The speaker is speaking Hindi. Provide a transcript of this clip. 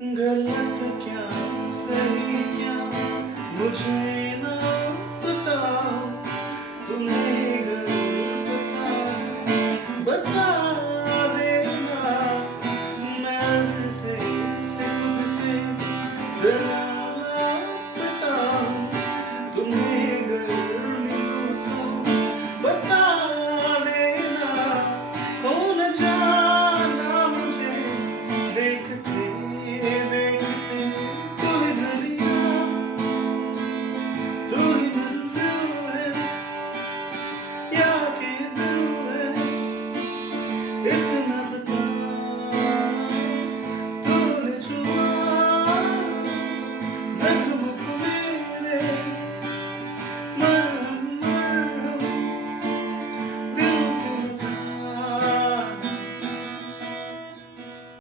गलत क्या सही क्या मुझे ना बताओ, तुम्हें बता देना। मैं से खुद से जरा